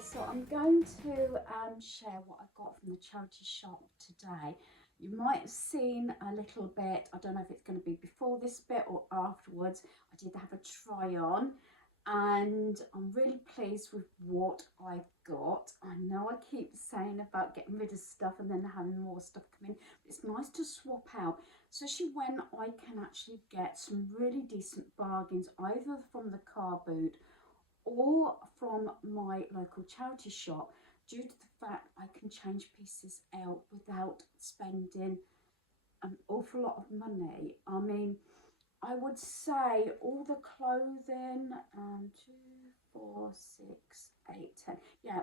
So I'm going to share what I got from the charity shop today. You might have seen a little bit, I don't know if it's going to be before this bit or afterwards. I did have a try on and I'm really pleased with what I got. I know I keep saying about getting rid of stuff and then having more stuff come in, but it's nice to swap out, especially when I can actually get some really decent bargains either from the car boot or from my local charity shop, due to the fact I can change pieces out without spending an awful lot of money. I mean, I would say all the clothing, 2, 4, 6, 8, 10. Yeah,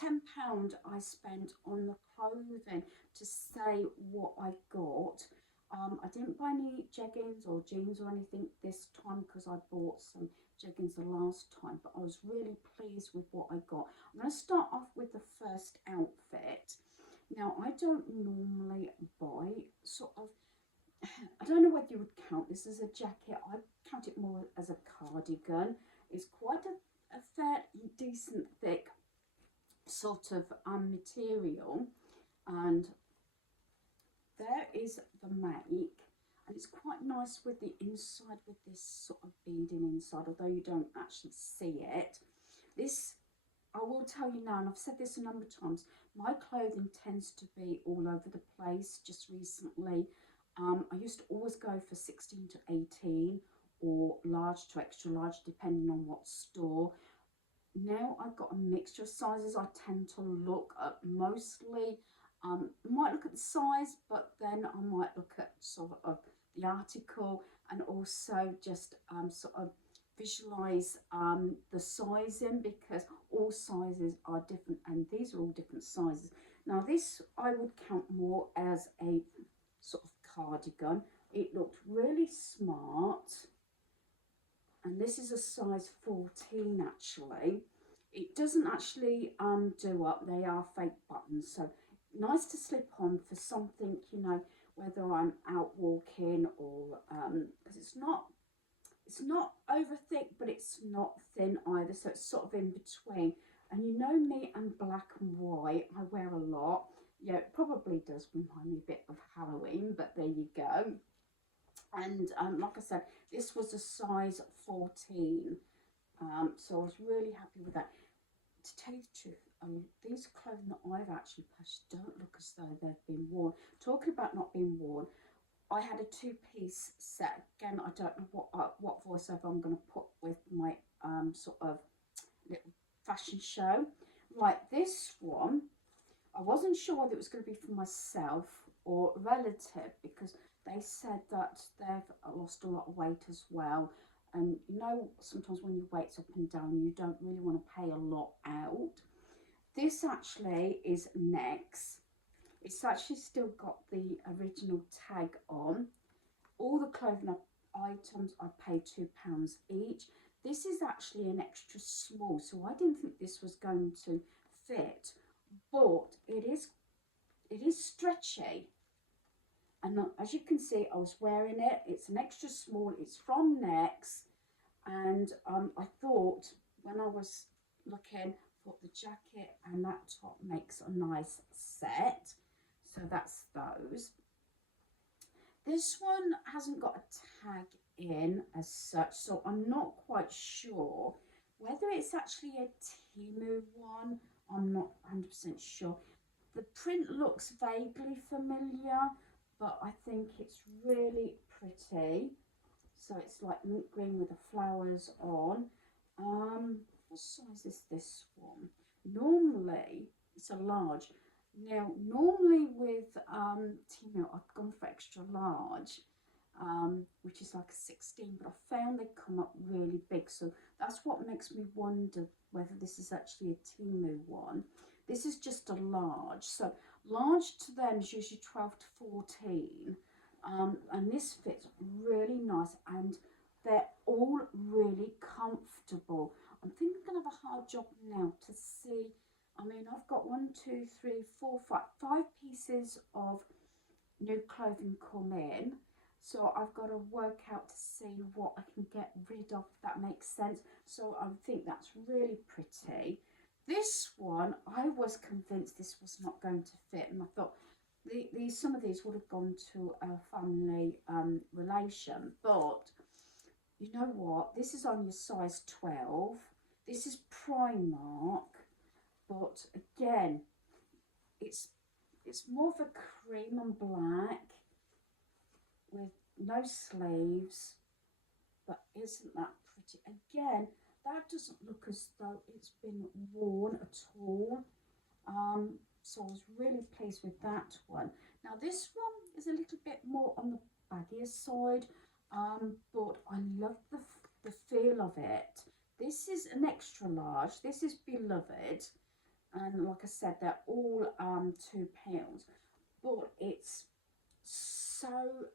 £10 I spent on the clothing to say what I got. I didn't buy any jeggings or jeans or anything this time because I bought some jeggings the last time, but I was really pleased with what I got. I'm going to start off with the first outfit. Now, I don't normally buy sort of, I don't know whether you would count this as a jacket. I count it more as a cardigan. It's quite a fair, decent, thick sort of material, and there is the make, and it's quite nice with the inside with this sort of beading inside, although you don't actually see it. This, I will tell you now, and I've said this a number of times, my clothing tends to be all over the place. Just recently, I used to always go for 16 to 18 or large to extra large depending on what store. Now I've got a mixture of sizes. I tend to look at mostly, might look at the size, but then I might look at sort of the article, and also just sort of visualize the sizing, because all sizes are different and these are all different sizes. Now this I would count more as a sort of cardigan. It looked really smart, and this is a size 14 actually. It doesn't actually do up, they are fake buttons, so nice to slip on for something, you know, whether I'm out walking or because it's not over thick, but it's not thin either, so it's sort of in between. And you know me and black and white, I wear a lot. Yeah, it probably does remind me a bit of Halloween, but there you go. And like I said, this was a size 14, so I was really happy with that. To tell you the truth, these clothing that I've actually purchased don't look as though they've been worn. Talking about not being worn, I had a two-piece set. Again, I don't know what voiceover I'm going to put with my sort of little fashion show. Right, this one, I wasn't sure whether it was going to be for myself or relative, because they said that they've lost a lot of weight as well. And you know, sometimes when your weight's up and down, you don't really want to pay a lot out. This actually is Next. It's actually still got the original tag on. All the clothing items I paid £2 each. This is actually an extra small, so I didn't think this was going to fit, but it is stretchy, and as you can see, I was wearing it. It's an extra small, it's from Next, and I thought when I was looking, thought the jacket and that top makes a nice set. So that's those. This one hasn't got a tag in as such, so I'm not quite sure whether it's actually a Temu one. I'm not 100% sure. The print looks vaguely familiar, but I think it's really pretty. So it's like mint green with the flowers on. What size is this one? Normally it's a large. Now normally with Temu I've gone for extra large, which is like a 16, but I found they come up really big, so that's what makes me wonder whether this is actually a Temu one. This is just a large, so large to them is usually 12 to 14, and this fits really nice, and they're all really comfortable. I'm thinking I'm going to have a hard job now to see. I mean, I've got 5 pieces of new clothing come in, so I've got to work out to see what I can get rid of, if that makes sense. So I think that's really pretty. This one, I was convinced this was not going to fit, and I thought some of these would have gone to a family relation, but you know what? This is only a size 12. This is Primark, but again, it's more of a cream and black with no sleeves, but isn't that pretty? Again, that doesn't look as though it's been worn at all. So I was really pleased with that one. Now this one is a little bit more on the baggier side, but I love the feel of it. This is an extra large. This is Beloved, and like I said, they're all £2, but it's so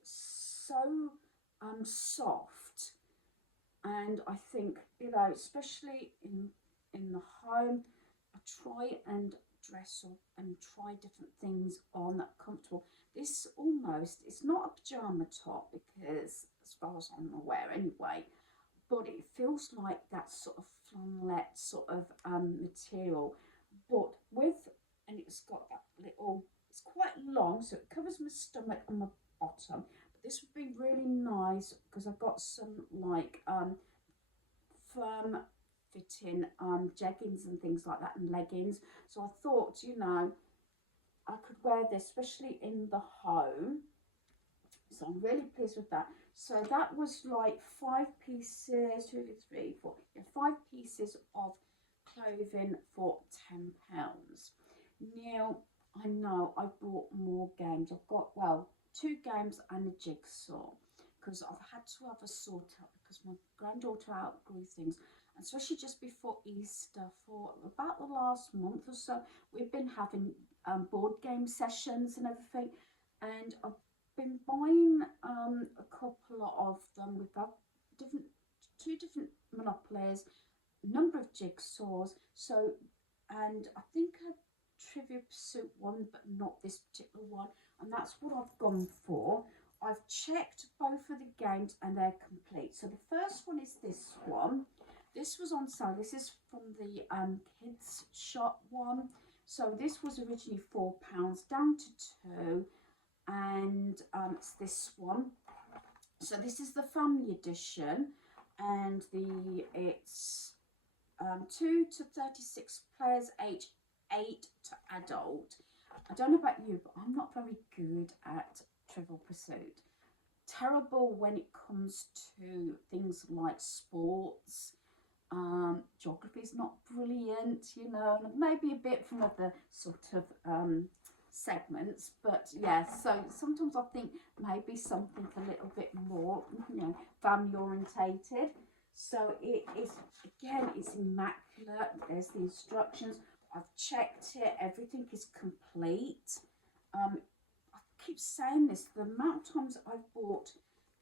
soft, and I think, you know, especially in the home, I try and dress up and try different things on that are comfortable. This almost, it's not a pajama top, because as far as I'm aware anyway, but it feels like that sort of flannelette sort of material, but with, and it's got that little, it's quite long, so it covers my stomach and my bottom. But this would be really nice because I've got some like firm fitting jeggings and things like that, and leggings. So I thought, you know, I could wear this, especially in the home. So I'm really pleased with that. So that was like 5 pieces, 2, 3, 4, yeah, 5 pieces of clothing for £10. Now, I know I bought more games. I've got, well, 2 games and a jigsaw, because I've had to have a sort out because my granddaughter outgrew things. And especially just before Easter, for about the last month or so, we've been having board game sessions and everything. And I've been buying a couple of them. We've got two different Monopolies, a number of jigsaws. So, and I think a Trivia Pursuit one, but not this particular one. And that's what I've gone for. I've checked both of the games and they're complete. So the first one is this one. This was on sale. This is from the kids shop one. So this was originally £4, down to 2, and it's this one. So this is the family edition, and it's 2 to 36 players, age 8 to adult. I don't know about you, but I'm not very good at Trivial Pursuit. Terrible when it comes to things like sports. Geography is not brilliant, you know, and maybe a bit from other sort of segments, but yeah, so sometimes I think maybe something a little bit more, you know, family orientated. So it is, again, it's immaculate. There's the instructions. I've checked it. Everything is complete. I keep saying this, the amount of times I've bought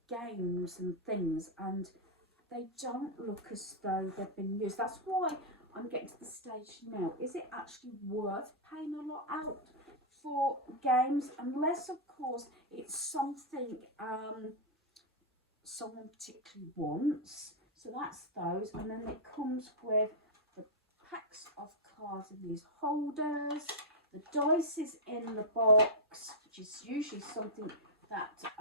games and things and they don't look as though they've been used. That's why I'm getting to the stage now. Is it actually worth paying a lot out for games? Unless, of course, it's something someone particularly wants. So that's those. And then it comes with the packs of cards in these holders. The dice is in the box, which is usually something that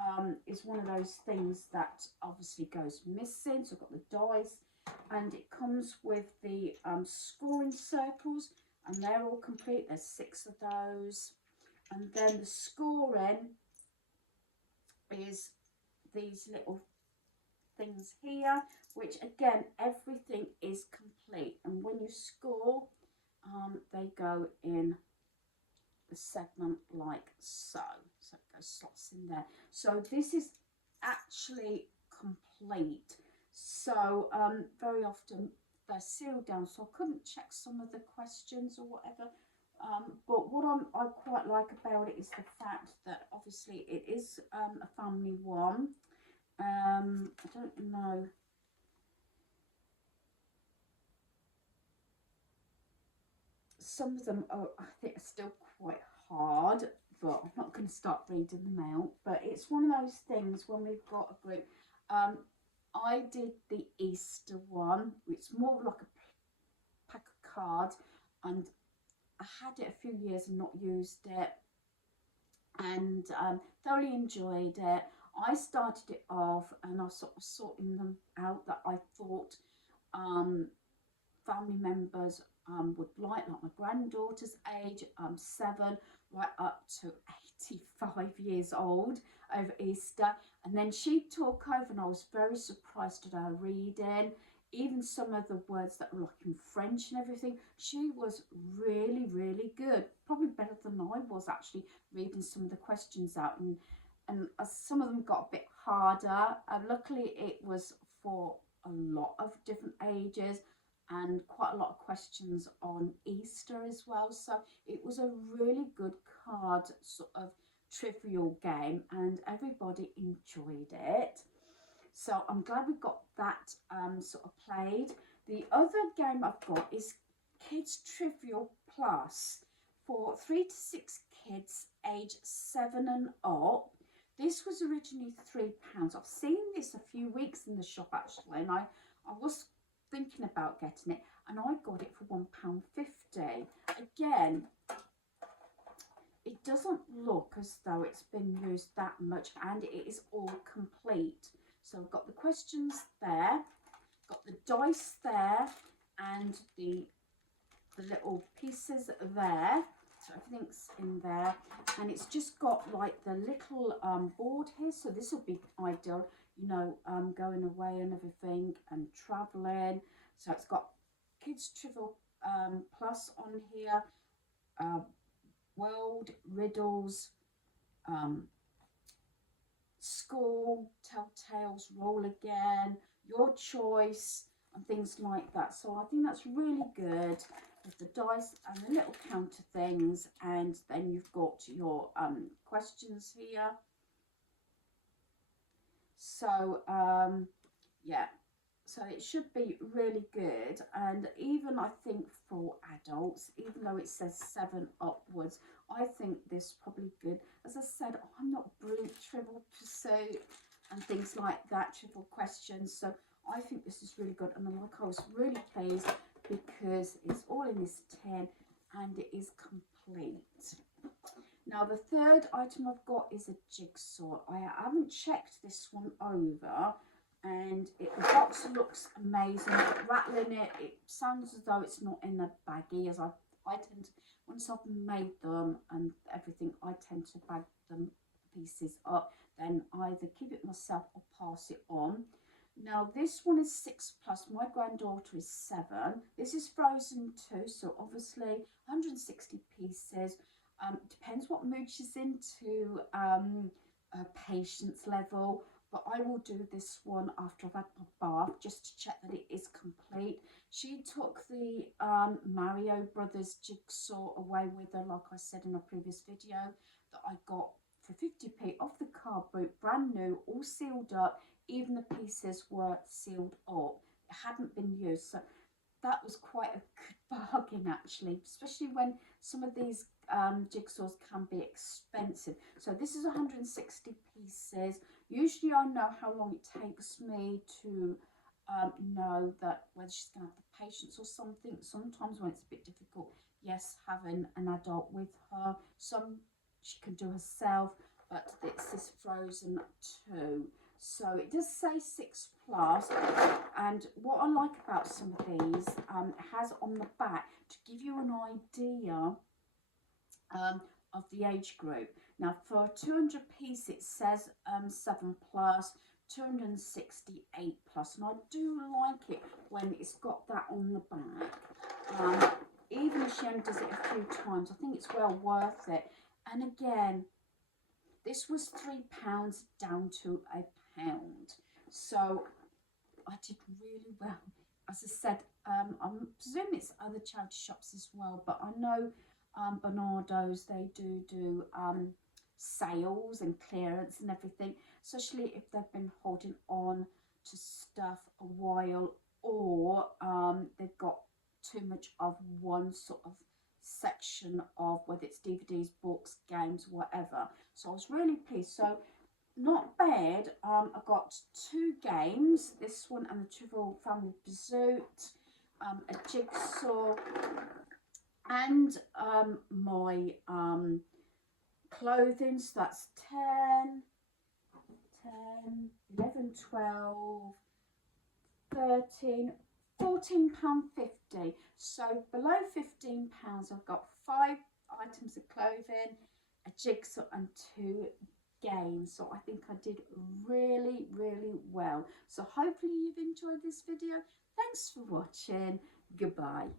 is one of those things that obviously goes missing. So I've got the dice, and it comes with the scoring circles, and they're all complete. There's 6 of those. And then the scoring is these little things here, which again, everything is complete. And when you score, they go in the segment like so. So it goes slots in there. So this is actually complete. So very often they're sealed down, so I couldn't check some of the questions or whatever. But what I quite like about it is the fact that obviously it is a family one. I don't know. Some of them are, I think, are still quite hard, but I'm not going to start reading them out. But it's one of those things when we've got a group. I did the Easter one. It's more like a pack of cards, and I had it a few years and not used it, and thoroughly enjoyed it. I started it off and I was sort of sorting them out that I thought um, family members would like my granddaughter's age, 7, right up to 85 years old over Easter. And then she took over, and I was very surprised at her reading. Even some of the words that were like in French and everything, she was really, really good. Probably better than I was actually reading some of the questions out. And some of them got a bit harder. Luckily, it was for a lot of different ages and quite a lot of questions on Easter as well. So it was a really good card sort of trivial game, and everybody enjoyed it. So I'm glad we got that sort of played. The other game I've got is Kids Trivial Plus for 3 to 6 kids age 7 and up. This was originally £3. I've seen this a few weeks in the shop actually, and I was thinking about getting it, and I got it for £1.50. Again, it doesn't look as though it's been used that much, and it is all complete. So we've got the questions there, got the dice there, and the little pieces there. So everything's in there, and it's just got like the little board here. So this will be ideal, you know, going away and everything and traveling. So it's got Kids Trivial Plus on here, World, Riddles, School, Telltales, Roll Again, Your Choice, and things like that. So I think that's really good with the dice and the little counter things, and then you've got your questions here. So yeah, so it should be really good. And even I think for adults, even though it says 7 upwards, I think this probably good. As I said, I'm not brilliant Trivial Pursuit and things like that, trivial questions, so I think this is really good. And like, I was really pleased because it's all in this tin and it is complete. Now the third item I've got is a jigsaw. I haven't checked this one over, and the box looks amazing. Rattling it, it sounds as though it's not in a baggie, as I tend to, once I've made them and everything, I tend to bag them pieces up, then either keep it myself or pass it on. Now this one is 6 plus, my granddaughter is 7. This is Frozen 2, so obviously 160 pieces. Depends what mood she's into, patience level, but I will do this one after I've had my bath just to check that it is complete. She took the Mario Brothers jigsaw away with her, like I said in a previous video, that I got for 50p off the car boot, brand new, all sealed up. Even the pieces were sealed up. It hadn't been used, so that was quite a good bargain actually, especially when some of these jigsaws can be expensive. So this is 160 pieces. Usually I know how long it takes me to know that whether she's going to have the patience or something. Sometimes when it's a bit difficult, yes, having an adult with her. Some she can do herself, but this is Frozen 2. So it does say 6 plus, and what I like about some of these, it has on the back to give you an idea of the age group. Now for 200 piece it says 7 plus, 268 plus, and I do like it when it's got that on the back. Even if she only does it a few times, I think it's well worth it. And again, this was £3 down to £1. So I did really well. As I said, I presume it's other charity shops as well, but I know Bernardo's, they do sales and clearance and everything, especially if they've been holding on to stuff a while, or they've got too much of one sort of section of, whether it's DVDs, books, games, whatever. So I was really pleased. So not bad. I got 2 games, this one and the Trivial Family Pursuit, a jigsaw, and my clothing, so that's 10, 11, 12, 13, £14.50. So below £15, I've got 5 items of clothing, a jigsaw and 2 games. So I think I did really, really well. So hopefully you've enjoyed this video. Thanks for watching. Goodbye.